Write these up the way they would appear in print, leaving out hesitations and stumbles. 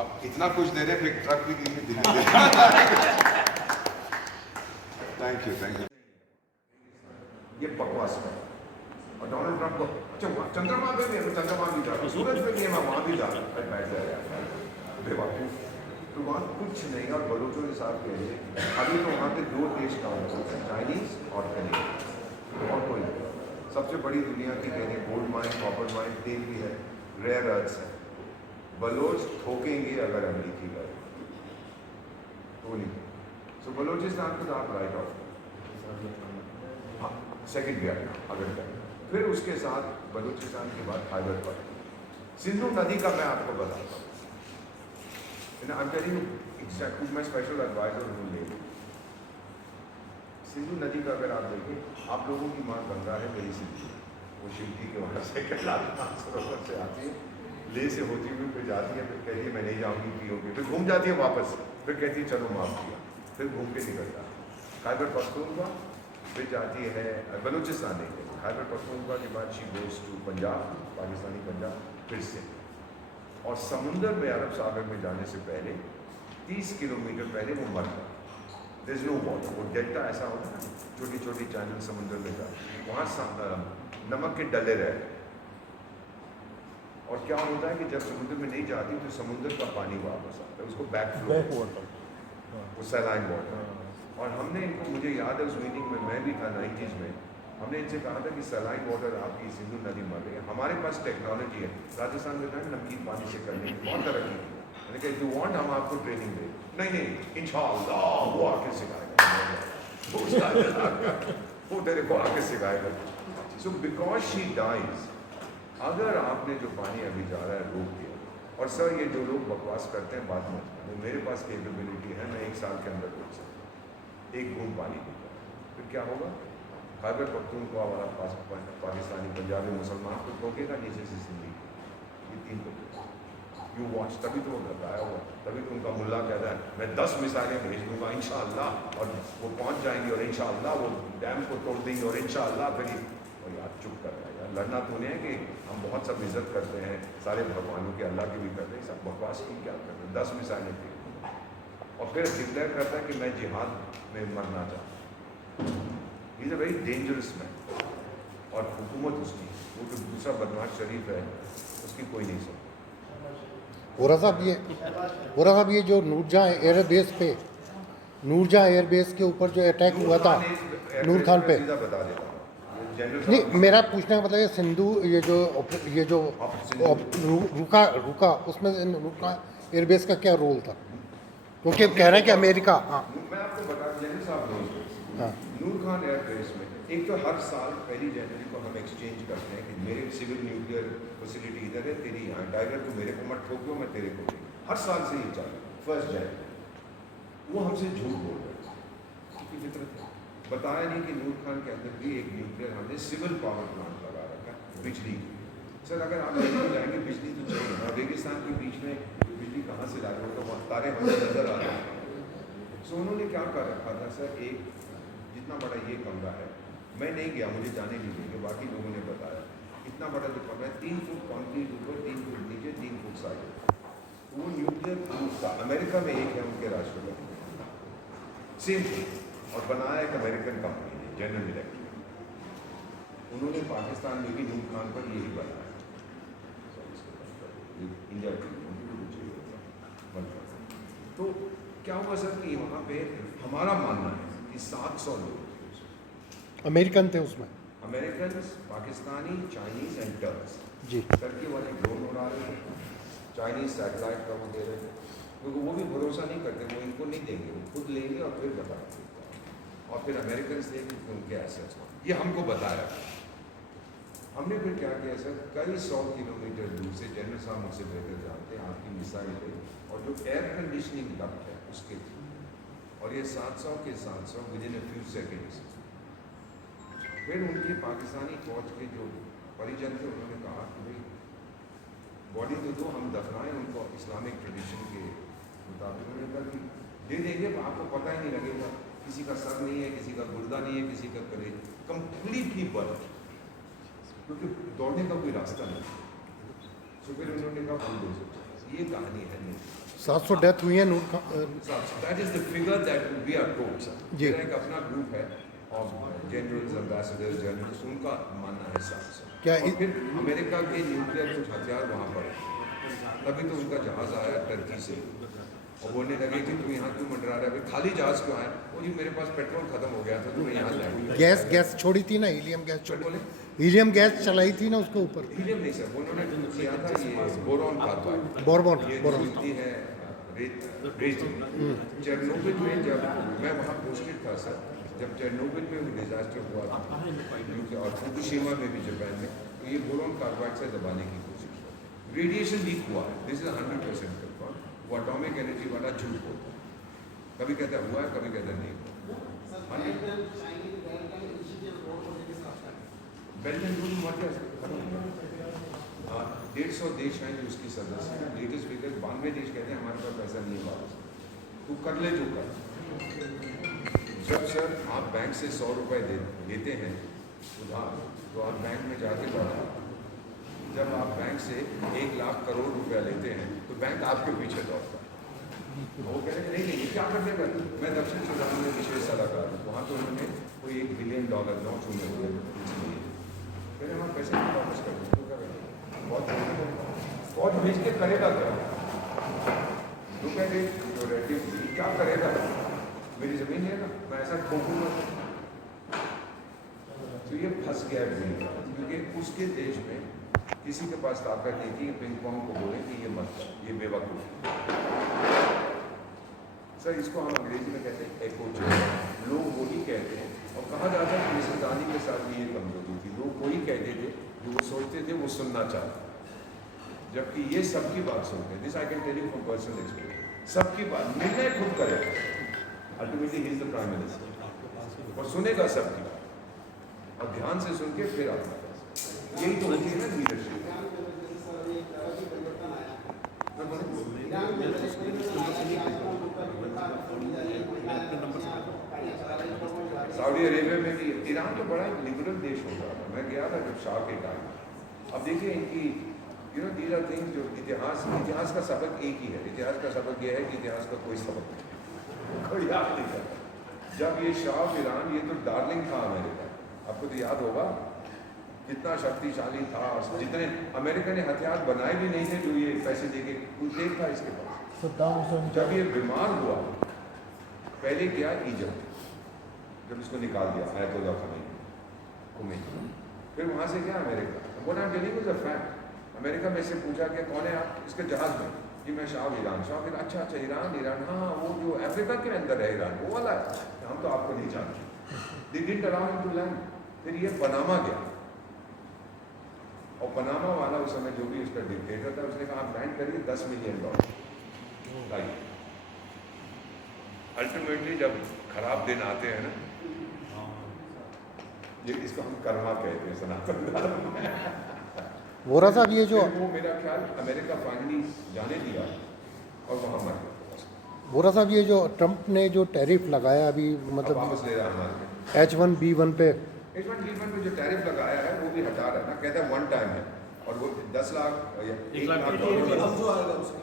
अब इतना कुछ दे रहे फिर ट्रक भी दिल्ली दे थैंक यू ये बकवास है। और डोनाल्ड ट्रंप को अच्छा चंद्रमा पे भी है, चंद्रमा भी जा सूरज पे भी है, मैं वहाँ भी जा बैठ जाएगा बेवकूफ़। तो वहाँ कुछ नहीं। और बलूचों के साथ कह रहे अभी तो वहाँ पे 2 देश काउंट होते हैं, चाइनीज़ और कनेडियन, और कोई नहीं। सबसे बड़ी दुनिया की कह रहे गोल्ड माइन, कॉपर माइन, तेल भी है, रेयर अर्थ्स है। बलोच ठोकेंगे अगर अमेरिकी गए तो नहीं। सो बलोचिस्तान को आप राइट ऑफ सेकेंड वियतनाम अगर करें, फिर उसके साथ बलूचिस्तान के बाद खैबर पख्तूनख्वा, सिंधु नदी का मैं आपको बताता हूँ। मैं स्पेशल एडवाइजर हूँ ले सिंधु नदी का अगर आप देखें, आप लोगों की माँ गंगा है, मेरी सिंधु, वो शिवजी के वहाँ से सरोवर से आती है, ले से होती हुई फिर जाती है, फिर कहती है मैं नहीं जाऊँगी, पियोगी, फिर घूम जाती है वापस, फिर कहती है चलो माफ़ किया, फिर घूम के निकलता है खैबर पख्तूनख्वा, फिर जाती है बलूचिस्तान नहीं है, खैबर पख्तूनख्वा के बाद she goes to Punjab, Pakistani Punjab, फिर से। और समुंदर में अरब सागर में जाने से पहले 30 किलोमीटर पहले वो मर गया। देयर इज नो वाटर, वो डेल्टा ऐसा होता है ना, छोटी छोटी चैनल समुद्र में जाए, वहाँ नमक के डले रहे। और क्या होता है कि जब समुद्र में नहीं जाती तो समुद्र का पानी वापस आता है, उसको बैक फ्लो, वो सैलाइन वाटर। और हमने इनको, मुझे याद है उस मीटिंग में मैं भी था 90s में, हमने इनसे कहा था कि सलाइन वाटर आपकी सिंधु नदी मर रही है, हमारे पास टेक्नोलॉजी है, राजस्थान में था नमकीन पानी से करने की बहुत तरक्की की। मैंने कहा यू वांट हम आपको ट्रेनिंग दें, नहीं इंशाअल्लाह वो आके सिखाएगा, वो तेरे को आके सिखाएगा। सो बिकॉज शी डाइज, अगर आपने जो पानी अभी जा रहा है रोक दिया, और सर ये जो लोग बकवास करते हैं बात मत करो, मेरे पास कैपेबिलिटी है, मैं 1 साल के अंदर रोक सकता हूँ, 1 बूंद पानी पीता, फिर क्या होगा? खैबर पख्तूनख्वा वाला पाकिस्तानी पंजाबी मुसलमान को रोकेगा नीचे से सिंधी, ये 3 लोग यू वॉच, तभी तो वो घबराया हुआ, तभी तो उनका मुल्ला कहता है मैं 10 मिसाइलें भेज दूंगा इंशाअल्लाह, और वो पहुंच जाएंगी और इंशाअल्लाह वो डैम को तोड़ देंगे और इंशाअल्लाह फिर और यार चुप कर रहा है यार, लड़ना तो नहीं है कि हम बहुत सब इज्जत करते हैं सारे भगवानों के, अल्लाह की भी करते हैं, सब बकवास की क्या करते हैं, 10 मिसाइलें भेज दूंगा और फिर डिक्लेयर करता है कि मैं जिहाद में मरना चाहता हूँ। Is a very dangerous man, और हुकूमत उसकी, वो जो दूसरा बदमाश शरीफ है उसकी कोई नहीं सुनता। वोरा साहब ये जो नूरजहां एयरबेस पे, नूरजहां एयरबेस के ऊपर जो अटैक हुआ था नूर खान पे, बता देता हूँ नहीं मेरा पूछने का मतलब ये सिंधु ये जो रुका उसमें नूर खान एयरबेस का क्या रोल था? क्योंकि कह रहे हैं कि अमेरिका, हाँ मैं आपको बता जनरल साहब हाँ नूर खान एयरबेस में एक तो हर साल 1 जनवरी को हम एक्सचेंज करते हैं कि मेरे सिविल न्यूक्लियर फैसिलिटी इधर है, तेरी यहाँ टाइगर, तो मेरे को मत ठोको, मैं तेरे को, हर साल से ये चालू 1 जनवरी। वो हमसे झूठ बोल रहे हैं, उसकी फितरत है, बताया नहीं कि नूर खान के अंदर भी एक न्यूक्लियर हमने सिविल पावर प्लांट लगा रखा बिजली। सर अगर आप देखने जाएंगे बिजली तो चाहिए ना, रेगिस्तान के बीच में बिजली कहाँ से ला रहे हो, तो तारे हमें नजर आ रहे हैं। सो उन्होंने क्या कर रखा था सर, एक जितना बड़ा ये कमरा है, मैं नहीं गया, मुझे जाने नहीं देंगे, बाकी लोगों ने बताया, इतना बड़ा जो कमरा है 3 फुट कंक्रीट ऊपर, 3 फुट नीचे, 3 फुट साइड, वो न्यूक्लियर प्रूफ था। अमेरिका में एक है उनके राष्ट्रपति, सेम थिंग, और बनाया एक अमेरिकन कंपनी ने जनरल इलेक्ट्रिक, उन्होंने पाकिस्तान में भी नूर खान पर यही बनाया, इंडिया तो क्या हुआ सर कि वहाँ पे हमारा मानना है कि 700 लोग अमेरिकन थे उसमें, American, Pakistani, Chinese and Turks जी, टर्की वाले ड्रोन उड़ा रहे थे, चाइनीज सैटेलाइट का वो दे रहे थे, क्योंकि वो भी भरोसा नहीं करते, वो इनको नहीं देंगे, वो खुद लेंगे और फिर बताएंगे, और फिर अमेरिकन देंगे उनके एसेट्स, ये हमको बताया। हमने फिर क्या किया सर, कई 100 किलोमीटर दूर से, जनरल साहब मुझसे बेहतर जानते हैं, आपकी मिसाइल पे और जो एयर कंडीशनिंग डक्ट है उसके थी, और ये 700 के 700 with in a few seconds, फिर उनके पाकिस्तानी फौज के जो परिजन थे उन्होंने कहा कि भाई बॉडी तो दो, हम दफनाएं उनको इस्लामिक ट्रेडिशन के मुताबिक। उन्होंने कहा कि दे देंगे, आपको पता ही नहीं लगेगा, किसी का सर नहीं है, किसी का गुर्दा नहीं है, किसी का कलेजा, कंप्लीटली बर्न, क्योंकि दौड़ने का कोई रास्ता नहीं। तो फिर उन्होंने कहा बुलडोजर, ये कहानी है नहीं। 700 डेथ हुई है Noor Khan that is the figure that we are told sir. जी। मेरा एक अपना ग्रुप है और जनरल्स, एम्बेसडर्स, जनरल्स, उनका मानना है 700। क्या और फिर अमेरिका के न्यूक्लियर कुछ हथियार वहाँ पर, तभी तो उनका जहाज आया टर्की से और बोलने लगे कि तुम यहाँ क्यों मंडरा रहे हो, खाली जहाज क्यों आया? वो जी मेरे पास पेट्रोल खत्म हो गया था तो मैं यहाँ लैंड। गैस छोड़ी थी ना, हीलियम गैस क्या बोले? हीलियम गैस चलाई थी ना उसके ऊपर। हीलियम नहीं सर, उन्होंने किया था ये बोरॉन कार्बाइड। बोरबॉन ये बोरबॉन मिलती है रेत। चेरनोबिल में जब मैं वहाँ पोस्टेड था सर, जब चेरनोबिल में वो डिजास्टर हुआ था और फुकुशिमा में भी जापान में, तो ये बोरॉन कार्बाइड से दबाने की कोशिश की। रेडिएशन लीक हुआ है, दिस इज 100% कंफर्म। वो एटॉमिक एनर्जी वाला झूठ बोलता है, कभी कहता हुआ है, कभी कहता नहीं हुआ। बेल्जियम रूल मर गया, 150 देश हैं जो उसकी सदस्य हैं। लेटेस्ट फिगर 92 देश कहते हैं हमारे पास पैसा नहीं है वापस, तू कर ले जो कर। जब सर आप बैंक से 100 रुपये लेते हैं उधार, तो आप बैंक में जाके बैठो। जब आप बैंक से 1 लाख करोड़ रुपया लेते हैं तो बैंक आपके पीछे दौड़ता है। वो कह रहे हैं नहीं क्या कर देगा। मैं दक्षिण सुडान में विशेष सलाहकार हूँ, वहाँ तो उन्होंने कोई $1 बिलियन नोट चुने हुए फिर हम पैसे नहीं वापस कर देंगे। बहुत भेज के करेगा क्या? रुपये दे जो रेडी क्या करेगा? मेरी ज़मीन है ना, मैं ऐसा ठोकूंगा। तो ये फंस गया है, क्योंकि उसके देश में किसी के पास ताकत नहीं थी पिंग पोंग को बोले कि ये मत कर, ये बेवकूफ़। सर इसको हम अंग्रेजी में कहते हैं एको चेंबर। लोग वही कहते हैं और कहा जाता है कि मिसेस गांधी के साथ भी ये कमजोरी थी, लोग वही कहते थे जो वो सोचते थे वो सुनना चाहते, जबकि ये सबकी बात सुनते हैं। This I can tell you from personal experience. सबकी बात निर्णय खुद करेगा, ultimately he is the prime minister और सुनेगा सबकी बात और ध्यान से सुन के फिर आता है। यही तो होती है ना लीडरशिप। सऊदी अरेबिया में भी, ईरान तो बड़ा एक लिबरल देश हो रहा था। मैं गया था जब शाह के टाइम। अब देखिए इनकी दीज आर थिंग्स जो इतिहास का सबक एक ही है। इतिहास का सबक यह है कि इतिहास का कोई सबक नहीं, कोई याद नहीं करता। जब ये शाह ईरान, ये तो डार्लिंग था अमेरिका, आपको तो याद होगा कितना शक्तिशाली था। जितने अमेरिका ने हथियार बनाए भी नहीं थे जो ये पैसे देके, कुछ देख था इसके पास। जब ये बीमार हुआ पहले गया इजिप्ट, जब इसको निकाल दिया आयतुल्लाह ख़ुमैनी, फिर वहाँ से गया अमेरिका। बोला telling is a fact. America में से पूछा कि कौन है आप? इसके जहाज़ में कि मैं शाह ईरान। अच्छा ईरान, हाँ वो जो अफ्रीका के अंदर है ईरान, वो वाला है। हम तो आपको नहीं जानते। They didn't allow him to land. फिर ये पनामा गया और पनामा वाला उस समय जो भी उसका डिक्टेटर था, उसने कहा आप लैंड करिए $10 मिलियन लाइए। अल्टीमेटली जब खराब दिन आते हैं ना, ये इसको हम कर्मा कहते हैं सनातन धर्म में। वोरा साहब ये जो वो मेरा ख्याल अमेरिका फाइनली जाने दिया और वहाँ मर गया। वोरा साहब ये जो ट्रंप ने जो टैरिफ लगाया अभी, अब मतलब वापस ले रहा है हमारे H1B1 पे, H1B1 पे जो टैरिफ लगाया है वो भी हटा रहा है ना, कहता है 1 टाइम है और वो 10 लाख या 1 लाख डॉलर अब जो आएगा उसका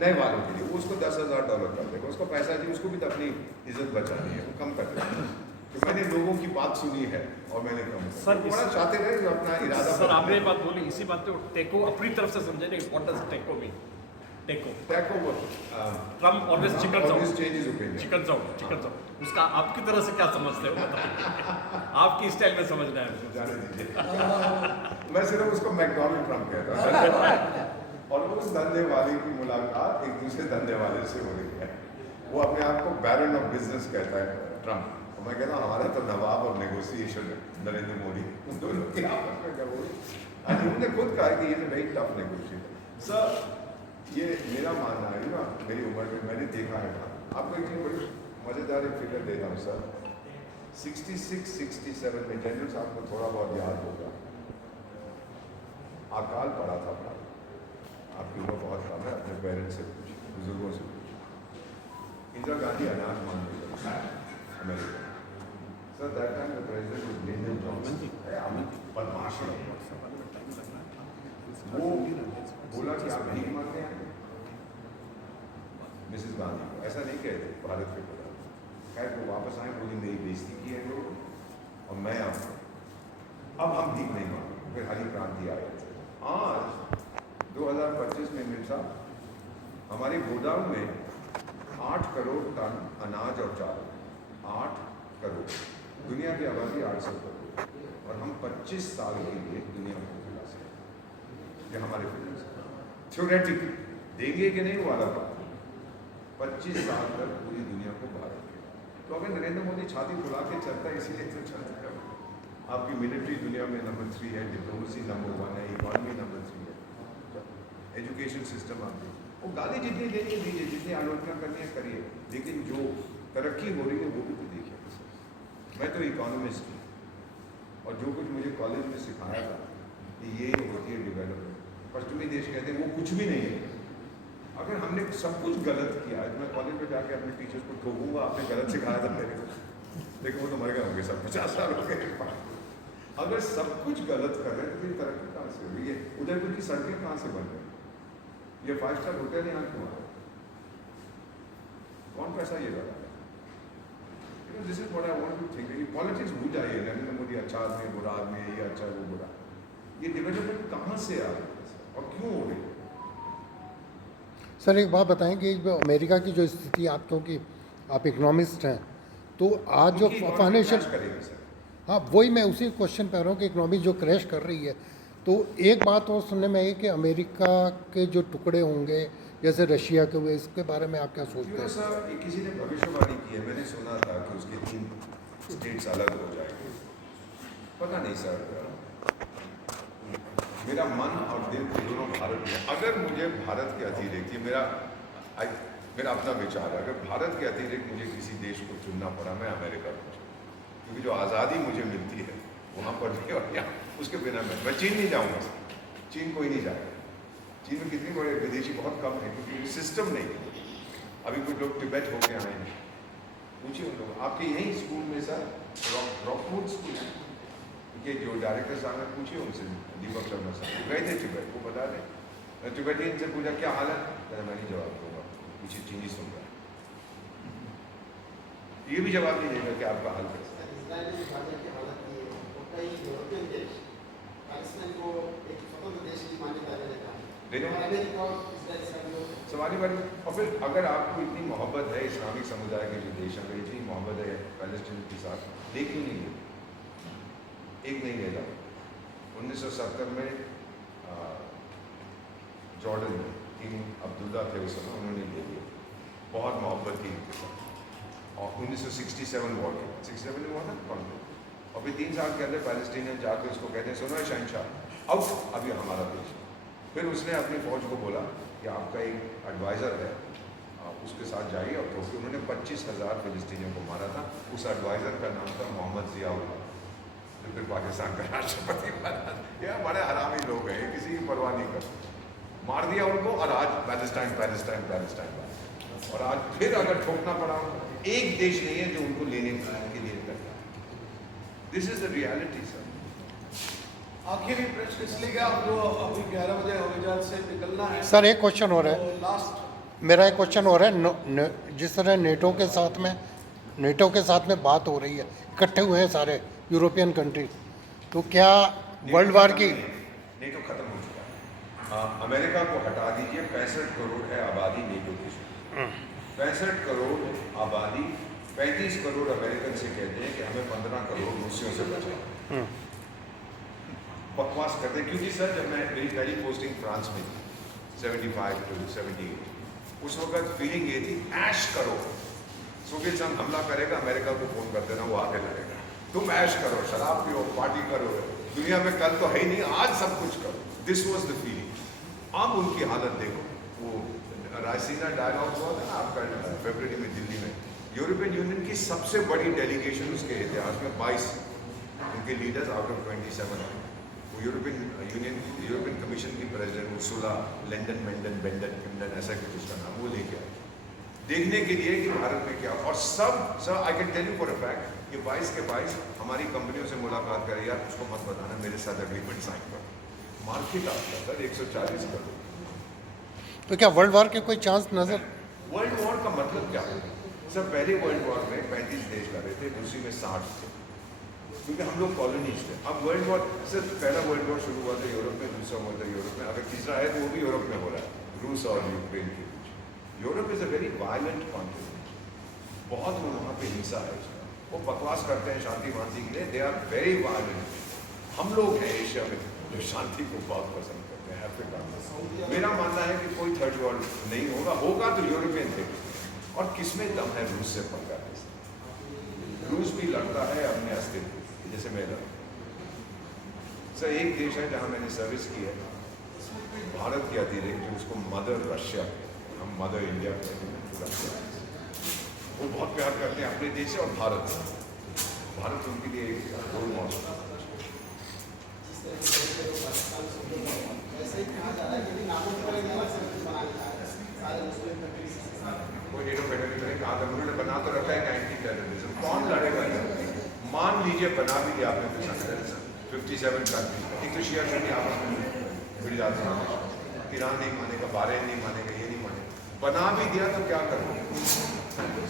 नए वालों के लिए वो उसको $10,000 कर देगा। उसको पैसा चाहिए, उसको भी तो अपनी इज्जत बचानी है, वो कम कर देगा। तो मैंने लोगों की बात सुनी है और मैंने कम सर, बड़ा चाहते रहे जो अपना इरादा। सर आपने ये बात बोली, इसी बात पे टेको अपनी तरफ से समझे नहीं। व्हाट डज टेको मीन? टेको ट्रम्प ऑलवेज चिकन चाउ उसका आपकी तरह से क्या समझते हो? आपकी स्टाइल में समझना है। जाने दीजिए। मैं सिर्फ उसको मैकडोनल्ड ट्रम्प कहता हूँ और उस धंधे वाले की मुलाकात एक दूसरे धंधे वाले से हो रही है। वो अपने आप को बैरन ऑफ बिजनेस कहता है ट्रम्प, और मैं कहता हूँ हमारे तो नवाब और नेगोशिएशन नरेंद्र मोदी, उन दोनों के आपस में क्या हो रही है। उन्होंने खुद कहा कि ये वेरी टफ नेगोशिएशन। सर ये मेरा मानना है ना, मेरी उम्र में मैंने देखा है। आपको एक चीज़ बड़ी मज़ेदार एक फिगर देता हूँ सर। 66-67 में जनरल साहब को थोड़ा बहुत याद होगा, अकाल पड़ा था। आपकी उम्र बहुत कम है, अपने पेरेंट्स से पूछिए, बुजुर्गों से पूछिए। इंदिरा गांधी अनाथ मान गई America. Sir that time the president was Lyndon Johnson, बदमाश। वो बोला कि आप भीख मांगते हैं, गांधी को, ऐसा नहीं कहते भारत के प्रधानमंत्री। खैर वो वापस आए, बोली मेरी बेइज्जती की है लोगों ने और मैं अब हम ठीक नहीं मांगे, फिर हरी क्रांति आई। आज 2025 में मिर्जा हमारे गोदाम में 8 करोड़ टन अनाज और चावल, 8 करोड़, दुनिया की आबादी 800 करोड़, और हम 25 साल के लिए दुनिया को खिला सकते। ये हमारे फिल्म थ्योरेटिक देंगे कि नहीं वाला बात, 25 साल तक पूरी दुनिया को भारत के। तो अगर नरेंद्र मोदी छाती फुला के चलता है, इसीलिए तो चलता है। आपकी मिलिट्री दुनिया में नंबर 3 है, डिप्लोमेसी नंबर 1 है, इकॉनमी नंबर 3 है, एजुकेशन सिस्टम आप देखिए। वो गाली जितनी देनी है दीजिए, जितनी आलोचना करनी है करिए, लेकिन जो तरक्की हो रही है वो भी तो देखिए। मैं तो इकोनॉमिस्ट हूँ और जो कुछ मुझे कॉलेज में सिखाया था कि ये होती है डेवलपमेंट, पश्चिमी देश कहते हैं वो कुछ भी नहीं है। अगर हमने सब कुछ गलत किया है तो मैं कॉलेज में जाके अपने टीचर्स को ठोकूंगा, आपने गलत सिखाया था मेरे को, लेकिन वो तो मर गए होंगे सब, 50 साल हो गए। अगर सब कुछ गलत कर रहे हैं तो फिर तरक्की कहाँ से हो रही है? उदयपुर की सड़कें कहाँ से बन रही है? ये 5 स्टार होटल यहाँ क्यों आ रहा है? कौन पैसा ये लगा है? This is what I want to think. Politics भूल जाइए, नरेंद्र मोदी अच्छा आदमी, बुरा आदमी, ये अच्छा वो बुरा। ये डेवलपमेंट कहाँ से आ रही है और क्यों हो रही है? सर एक बात बताएं कि जो अमेरिका की जो स्थिति, आप क्योंकि आप इकोनॉमिस्ट हैं, तो आज जो फाइनेंशियल, करेगी सर, हाँ वही मैं उसी क्वेश्चन पे आ रहा हूँ कि इकोनॉमी जो क्रैश कर रही है, तो एक बात और सुनने में आई कि अमेरिका के जो टुकड़े होंगे जैसे रशिया के हुए, इसके बारे में आप क्या सोचते हैं? सर किसी ने भविष्यवाणी की है, मैंने सुना था कि उसके 3 स्टेट्स अलग हो जाएंगे। पता नहीं सर, मेरा मन और दिल दोनों भारत में। अगर मुझे भारत के अतिरिक्त, ये मेरा अपना विचार है, अगर भारत के अतिरिक्त मुझे किसी देश को चुनना पड़ा, मैं अमेरिका को चुनूँ, क्योंकि जो आज़ादी मुझे मिलती है वहाँ पर भी और यहाँ, उसके बिना मैं चीन नहीं जाऊँगा। चीन कोई नहीं जाएगा। चीन में कितने बड़े विदेशी बहुत कम है, क्योंकि सिस्टम नहीं है। अभी कुछ लोग तिब्बत होके आए हैं, पूछिए उन लोग, आपके यहीं स्कूल में सर रॉकवुड स्कूल है के जो डायरेक्टर साहब हैं, पूछिए उनसे, दीपक शर्मा साहब गए थे तिब्बत, वो बता दें। मैं तिब्बतियन से पूछा क्या हाल है, मैं नहीं जवाब दूंगा, पीछे चीनी सुन रहा है, ये भी जवाब नहीं देगा कि आपका हाल कैसा है। सवाल ही बात। और फिर अगर आपको इतनी मोहब्बत है इस्लामिक समुदाय के जो देश में, इतनी मोहब्बत है पैलेस्टीन के साथ, ले क्यों नहीं ले? एक नहीं लेगा। 1970 में जॉर्डन में किंग अब्दुल्ला थे उस समय, उन्होंने ले लिया, बहुत मोहब्बत थी उनके साथ। और 1967 वॉर के 67 में हुआ था कॉन्फ्लिक्ट, और फिर 3 साल के अंदर पैलेस्टीनियन जाकर उसको कहते हैं सुनो शहंशाह आउट, अभी हमारा देश। फिर उसने अपनी फौज को बोला कि आपका एक एडवाइज़र है, उसके साथ जाइए, और तो उन्होंने 25,000 फिलिस्तीनियों को मारा था। उस एडवाइज़र का नाम था मोहम्मद ज़ियाउल्लाह, जो फिर पाकिस्तान का राष्ट्रपति बना। ये बड़े हरामी लोग हैं, किसी की परवाह नहीं करते, मार दिया उनको, और आज पैलेस्टाइन पैलेस्टाइन पैलेस्टाइन। और आज फिर अगर ठोकना पड़ा, एक देश नहीं है जो उनको लेने के लिए करता है। This is the reality sir. आखिरी प्रश्न इसलिए कि आपको अभी 11 बजे हवाई जहाज से निकलना है। सर एक क्वेश्चन हो रहा है, तो लास्ट मेरा एक क्वेश्चन हो रहा है, जिस तरह नेटो के साथ में बात हो रही है, इकट्ठे हुए हैं सारे यूरोपियन कंट्री, तो क्या वर्ल्ड वार की नेटो खत्म हो चुका है। अमेरिका को हटा दीजिए, 65 करोड़ है आबादी नेटो की। 65 करोड़ आबादी, 35 करोड़ अमेरिकन से कहते हैं कि हमें 15 करोड़ रूसियों से बचाओ। बकवास करते हैं, क्योंकि सर जब मैं मेरी पहली पोस्टिंग फ्रांस में थी 75 to 78, उस वक्त फीलिंग ये थी ऐश करो, सोवियत संघ हमला करेगा, अमेरिका को फोन कर देना, वो आके लड़ेगा, तुम ऐश करो, शराब पियो, पार्टी करो, दुनिया में कल तो है ही नहीं, आज सब कुछ करो। This was the feeling. अब उनकी हालत देखो, वो रायसीना डायलॉग हुआ था ना आपका फरवरी में दिल्ली में, यूरोपियन यूनियन की सबसे बड़ी डेलीगेशन उसके इतिहास में 22 उनके लीडर्स आउट ऑफ 27 आए। वो यूरोपियन कमीशन की प्रेसिडेंट उर्सुला लेंडन बेंडन ऐसा कुछ उसका नाम, वो लेके आए देखने के लिए कि भारत में क्या। और सब sir I can tell you for a fact कि 22 के 22 हमारी कंपनियों से मुलाकात करें, यार उसको मत बताना, मेरे साथ एग्रीमेंट साइन करो। मार्केट आपका सर 140 करोड़। तो क्या वर्ल्ड वार के कोई चांस नजर? वर्ल्ड वॉर का मतलब क्या है? सर पहले वर्ल्ड वॉर में 35 देश लड़े थे, दूसरी में 60 थे, क्योंकि हम लोग कॉलोनीज थे। अब वर्ल्ड वॉर, सर पहला वर्ल्ड वॉर शुरू हुआ था यूरोप में, दूसरा हुआ था यूरोप में, अगर तीसरा है तो वो भी यूरोप में हो रहा है, रूस और यूक्रेन के बीच। Europe is a very violent continent, बहुत वहाँ पे हिंसा है, वो बकवास करते हैं शांति वांति के लिए, दे आर वेरी वायलेंट। हम लोग हैं एशिया में जो शांति को बहुत पसंद करते हैं, अफ्रीका में। मेरा मानना है कि कोई थर्ड वर्ल्ड नहीं होगा, होगा तो यूरोपियन थे। और किसमें दम है रूस से पंगा है? रूस भी लड़ता है अपने अस्तित्व, जैसे मैं लड़ा। सर एक देश है जहाँ मैंने सर्विस की है, भारत के अतिरिक्त, जो उसको मदर रशिया, हम मदर इंडिया कहते हैं, पूरा वो बहुत प्यार करते हैं अपने देश से और भारत से। भारत उनके लिए एक रोल मॉडल। कोई डेटो फेडरल कहा था, उन्होंने बना तो रखा है एंटी टेररिज्म, कौन लड़ेगा? मान लीजिए बना भी दिया आपने 57 कंट्री, एक तो शिया सुन्नी आपस में भिड़ जाते हैं, ईरान नहीं मानेगा, बहरीन नहीं मानेगा, ये नहीं मानेगा, बना भी दिया तो क्या करोगे?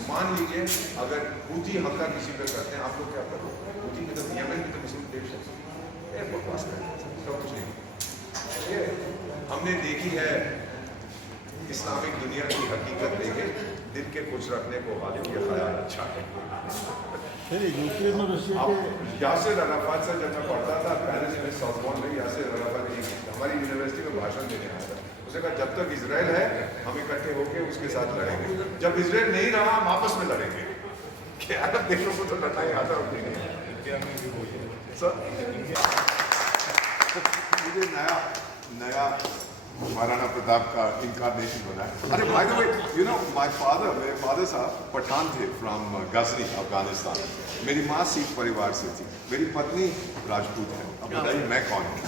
मान लीजिए अगर हूती हमला किसी पे करते हैं, आप लोग क्या करोगे? हूती में तो यमन में तो मुस्लिम देश है, बकवास करते हैं, सब कुछ नहीं। ये हमने देखी है इस्लामिक दुनिया की हकीकत देखे, दिल के कुछ रखने को गालिब के ख्याल अच्छा है। यासिर अराफात से जब मैं पढ़ता था पेरिस में, सॉर्बोन में, यासिर अराफात हमारी यूनिवर्सिटी में भाषण देने आया था। उसने कहा जब तक इजराइल है हम इकट्ठे होकर उसके साथ लड़ेंगे, जब इजराइल नहीं रहा हम आपस में लड़ेंगे। क्या देखो को तो लड़ाई आता होती है सर। मुझे नया महाराणा प्रताप का इनकारनेशन बना है। अरे by the way, you know my father, मेरे फादर साहब पठान थे, फ्रॉम गजनी, अफगानिस्तान। मेरी माँ सिख परिवार से थी, मेरी पत्नी राजपूत है। अब बताइए मैं कौन हूँ?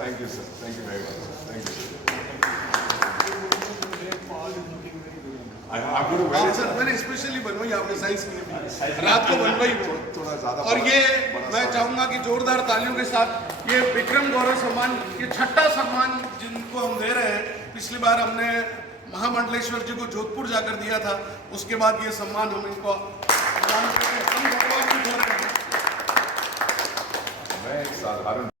Thank you sir, thank you very much, thank you. Sir मैंने स्पेशली बनवाई आपने साइंस के लिए, रात को बनवाई थोड़ा ज़्यादा। और ये मैं चाहूंगा कि जोरदार तालियों के साथ ये विक्रम गौरव सम्मान, ये छठा सम्मान जिनको हम दे रहे हैं। पिछली बार हमने महामंडलेश्वर जी को जोधपुर जाकर दिया था, उसके बाद ये सम्मान हम इनको प्रदान करते हैं। हम भगवान को दे रहे हैं। मैं एक साधारण